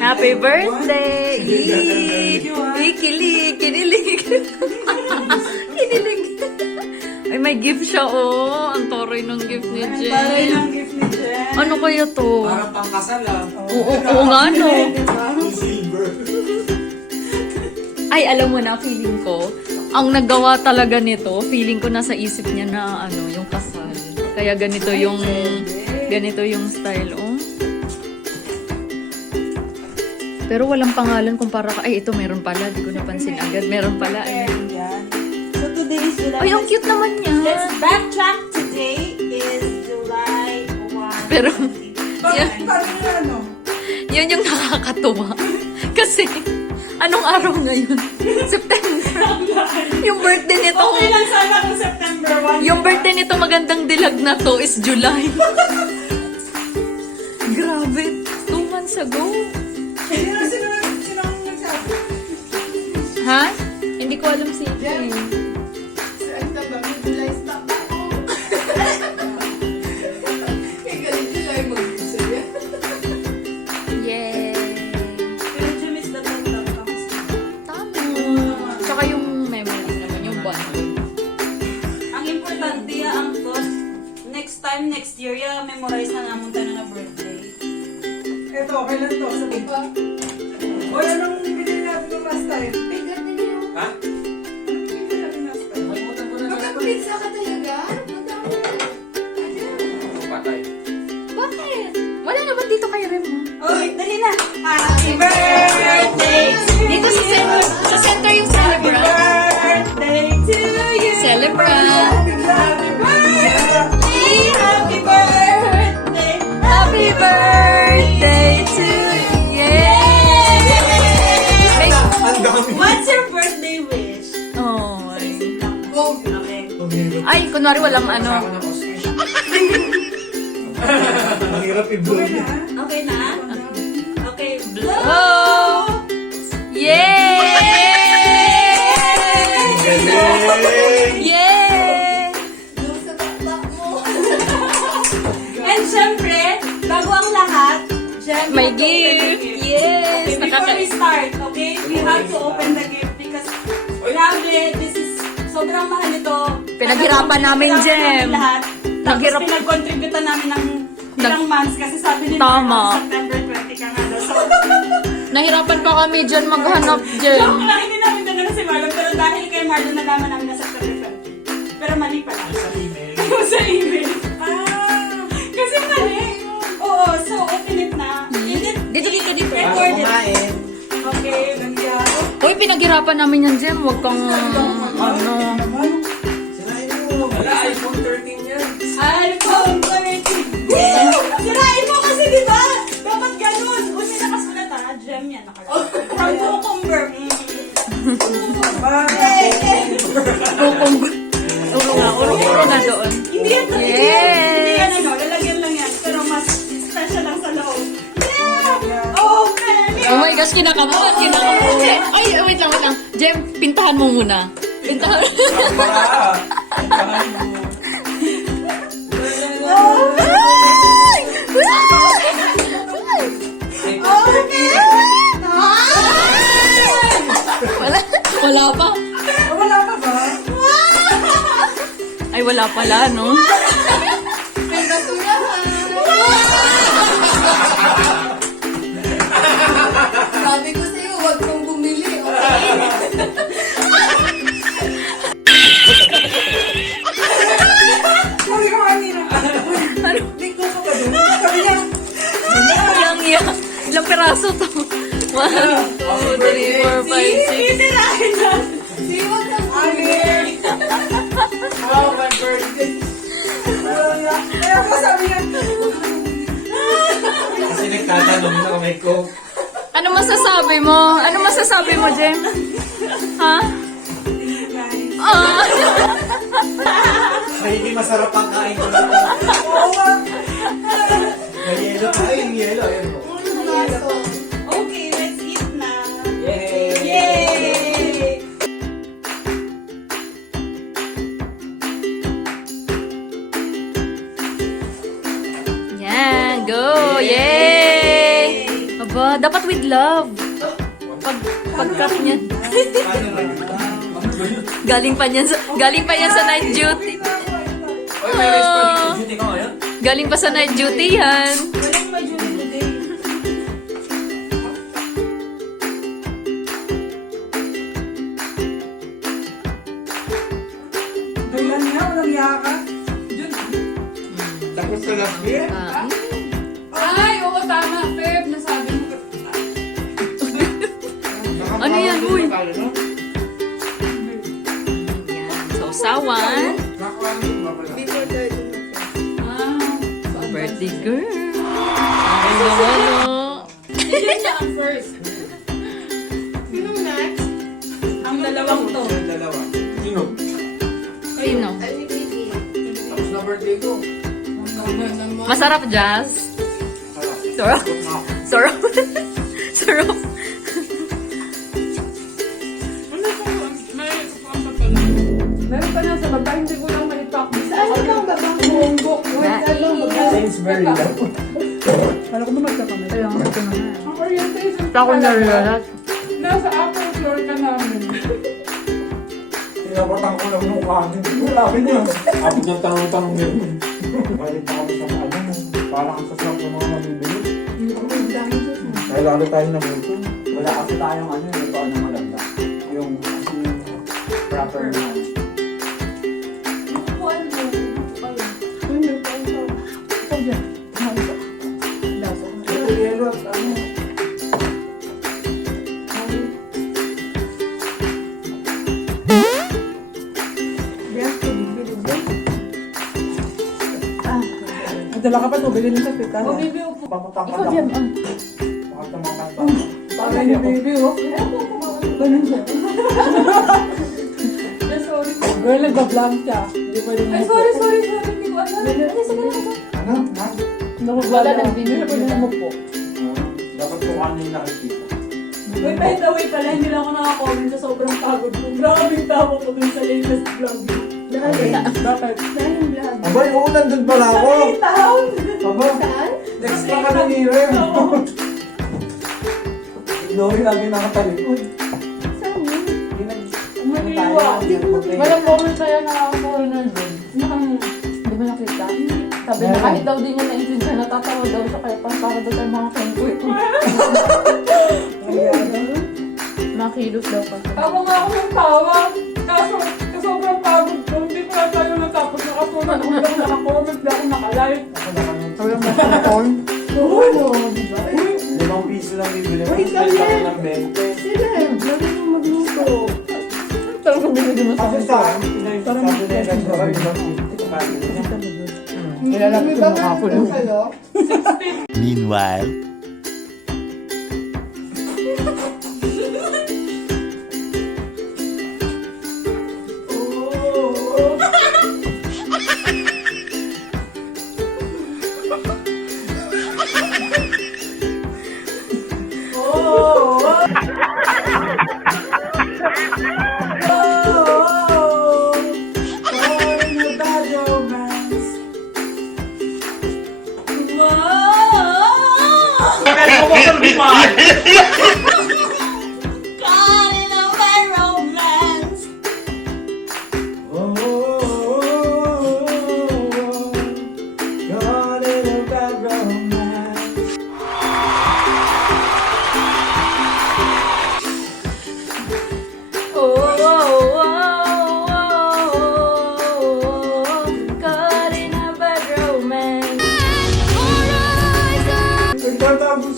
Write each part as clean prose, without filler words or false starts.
Happy birthday! Kinilig! Kinilig! Ay, may gift siya, oh. Ang toray ng gift ni Jen. Taray ng gift ni Jen. Ano kaya to? Parang pangkasal ah. Oo nga, no? Silver. Ay, alam mo na, feeling ko, ang naggawa talaga nito, feeling ko nasa isip niya na, ano, yung kasal. Kaya ganito yung style, oh. Pero walang pangalan kung para ka, ay, ito meron pala, di ko napansin agad. Meron pala, eh. Yan. So today is July. Ay, ang cute naman niya. Let's backtrack. Today is July 1. Pero, Bakit? Paano na ano? yun yung nakakatuwa. Kasi, anong araw ngayon? September. Yung birthday nito. Okay lang sana kung September 1. Yung birthday nito magandang dilag na to is July. Grabe. 2 months ago. Sino ang nagsabi? Ha? Hindi ko alam si Jen. Ang taga, may July stop ako. Kaya galing July mag-isa yan. Yay. Pero Jim is the top tapos. Tama. Tsaka yung memories naman, yung bond. Ang importante ang thought. Next time, next year, memorize na namon tayo na birthday. Eto, okay lang to. Sabi Diba? o yan ang binili natin ng last time. May ganda niyo. Ha? Anong binili natin last time? Nakalimutan ko na. Magkakapitsa ka talaga? Madami. Ano? Patay. Bakit? Wala naman dito kay Rem, ha? Oy, dali na. Happy birthday to you. Dito sa center yung celebrant. Birthday to you. Celebrant. Happy birthday. Happy birthday. Happy birthday to you. Yay! Ang dami. What's your birthday wish? Oh, Go. Okay. ay, kunwari walang ano. Kasama ng auspice. Mahirap i-blow niya. Okay na? Okay. Oh! Yay! Yay! Yung sa taktak mo. And syempre, bago ang lahat, Jen, May you have to open the gift. gift. Yes! Okay, before we start, okay, we have to open the gift because grabe, this is sobrang mahal ito. Pinaghirapan namin, Jem. Pinaghirapan namin lahat. Tapos Naghirap- pinag-contributan namin ng ilang months kasi sabi nila Tama. September 20 ka nga daw. So, Nahirapan pa kami dyan maghanap joke dyan. lang, hindi namin ganun si Marlon. Pero dahil kay Marlon, nalaman namin na September 20. Pero mali pala. Sa email. Yung sa email. Kasi mali. Oo, so open it na. Dito. Record it. Kumain. Okay, nangyari. Uy, pinaghirapan namin yan, Jem. Huwag kang, ano. Sinain mo. Wala, iPhone 13 yan. iPhone 13. Sirain mo kasi, di ba? Dapat ganun. Kung may nakasulat ha, gem yan. Nakalagay. From cucumber. Urong nga doon. Hindi yan talaga. Yes. Hindi yan ano, lalagyan lang yan. Pero mas special lang sa loob. Yeah! Open it! Oh my gosh, kinakabahan. Ay, wait lang. Jem, pintahan mo muna. Pintahan. Para. Tangan mo. Wala pa. Wala ka ba? Ay, wala pala, no? May basurahan. Sabi ko sa'yo, huwag kang bumili. Okay? Sabi ko kanina. Link ko ka ba doon? Sabi niya, Ilang piraso to? 1, 2, 3, 4, 5, 6. Sirain lang. Sige, huwag kang bumili. Oh, my birthday. kaya ko sabi niya, Kasi nagtatanong na may coke. Ano masasabi mo? Ano masasabi mo, Jem? Ha? Ah. Hindi masarap ang kain ko lang. oo nga. May yelo. Ay, yung yelo. Ayan mo. Okay, let's eat na. Yay! Yay! Yan. go! Yay! Aba, dapat with love. Pag-cut niyan. Galing pa yan sa night duty. Oy, may responsibility duty ka ngayon? Galing pa sa night duty yan. Walang may Julie today. Kailan nga, walang yaka. Tapos sa last year? Ay, oo, tama. Feb, nasabi mo. Ano yan, uy? Tayo, no? Yan. Sausawan. Nakakuha mo ba pala? Before 30. Birthday girl. Ay, nawalo. Hindi siya ang first. Sino next? Ang dalawang to. Yung dalawa. Sino? Sino? Tapos na birthday ko. Masarap, Jazz? Sarap. Sarap. Sarap. Meron pa na sa baba, hindi ko lang malipak. Saan bang babang bumbok? Saan bang babang? Sainsbury lang. Kala ko ba magkakamali? Ang orientation Ako na realize. nasa upper floor ka namin. Tinapatang ko lang mukha niya. Wala ka niya. Abot ng tanong-tanong yun. Galing pa kami sa ano. Parang ang sasarap ng mga nabibili. Dahil lalo tayo na buto. Wala kasi tayong ano yung ito na maganda. Yung kasi proper na. Ito yellow at ano. Dala ka pa to, bilhin sa pita. Papatang ka Ikaw lang. dyan, Bakit naman kanta? Parang ni baby, oh. Ganun siya. Sorry. Girl, nagpa-blank siya. Hindi pa rin. Ay, sorry. Hindi ko alam. Ano? Ha? Wala nang binili pa rin mo po. Dapat kukanin yung nakikita. Wait, by the way pala, hindi lang ako nakakomment sa sobrang pagod ko. Grabing tawa ko dun sa latest vlog. Bakit? Abay, oo, nandun pala ako. Town! Aba, extra ka na ni Rem. Glory lagi nakatalikod. Maniwa. Walang comment sa'yo na foreigner din. Hindi mo nakita? Sabi na kahit daw di niya naintindihan, natatawa daw siya kaya para daw tayo mga kengkoy. Makilos daw pa. Tawa nga ako ng tawa. Kaso sobrang pagod ko. Hindi ko na tayo natapos nakasunan. Kung lang nakakomment, lang ako nakalive. Walang makakon. Oo, di ba? 5 piso lang bibili mo. Tapos lang ng 20. Sila, lagi mong magluto. Talagang binigyan mo sa Kasi akin. sa akin, sabi na yung sabi na Nilalapit yung mukha ko. Meanwhile, Caught in a bad romance. God in a bad romance. Caught in a bad romance. Nagtatapos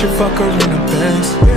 should fuck her in a Benz.